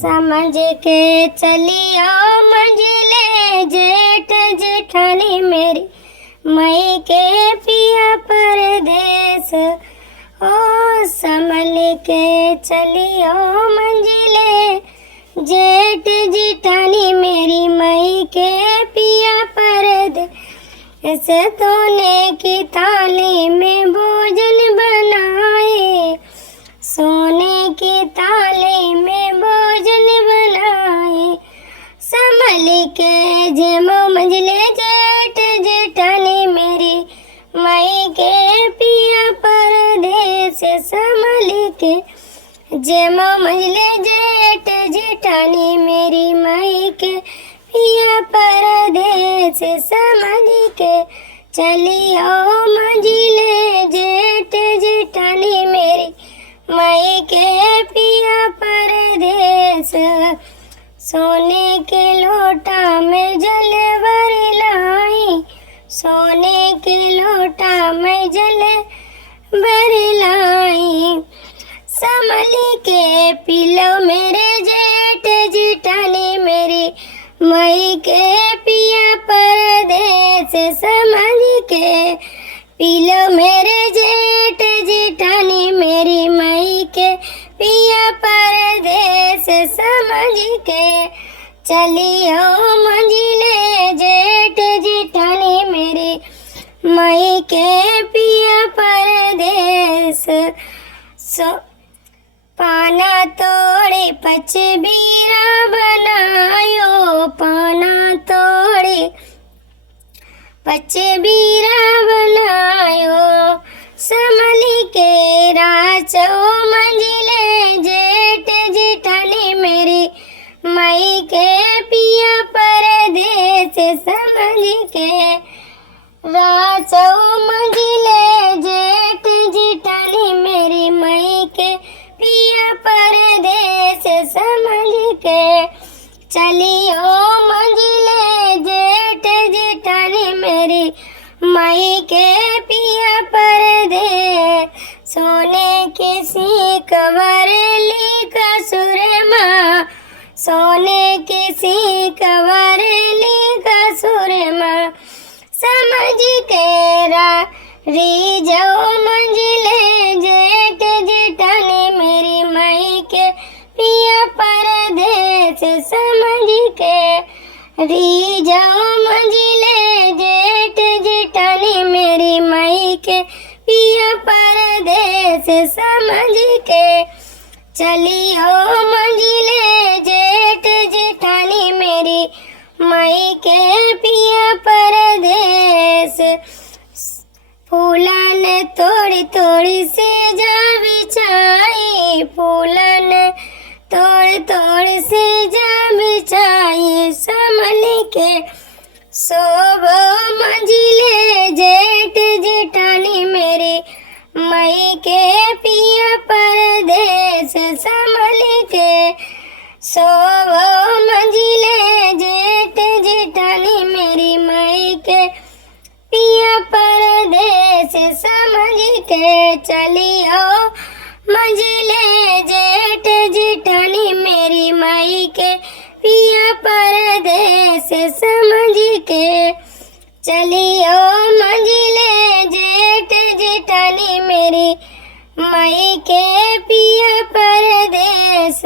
समझ के चलियो मंजिले जेठ जेठानी मेरी मई के पिया परदेस। ओ संभल के चलियो मंजिले जेठ जेठानी मेरी मई के पिया परदेस। सोने की थाली में भोजन बनाए, सोने की थाली में भोजन बनाए। संभल के जमो मंजिले जेठ जेठानी मेरी मई के पिया परदेस। संभल के जमो मंजिले जेठ जेठानी मेरी मई के पिया परदेस। समझ के चलियो मंजिले जेठ जेठानी मेरी मई के पिया परदेस। सोने के लोटा में जल भर लाई, सोने के लोटा में जल भर लाई। संभल के पी लो मेरे जेठ जेठानी मेरी मई के पिया परदेस। संभल के पी लो मेरे जेठ जेठानी मेरी मई के पिया परदेस। समझ के चलियो मंजिले जेठ जेठानी मेरी मई के पिया परदेस। पाना तोड़े पचबीरा बनायो, पाना तोड़े पचबीरा बनायो। संभल के राचो मंजिले जेठ जेठानी मेरी मई के पिया परदेस। संभल के राचो मंजिले जेठ जेठानी मेरी मई के पिया परदेस। संभल के चलियो मंजिले जेठ जेठानी मेरी मई के पिया परदेस। सोने के सीख वरेली का सुरमा, सोने के सीख वरेली का सुरमा। समझ के रीजो मंजिले जेठ जेठानी मेरी मई के पिया परदेस। समझ के रीजो मंजिले जेठ जेठानी मेरी मई के पिया परदेस। समझ के चलियो मंजिले जेठ जेठानी मेरी मई के पिया परदेस। फूलन तोड़ी तोड़ी से जा बिछाई, फूलन तोड़ तोड़ से जा बिछाई। संभल के सोबो मंजिले जेठ जेठानी मेरी मई के पिया परदेस। संभल के सोबो मंजिले जेठ जेठानी मेरी मई के पिया परदेस। समझ के चलियो मंजिले जेठ जेठानी मेरी मई के पिया परदेस। समझ के चलियो मंजिले जेठ जेठानी मेरी मई के पिया परदेस।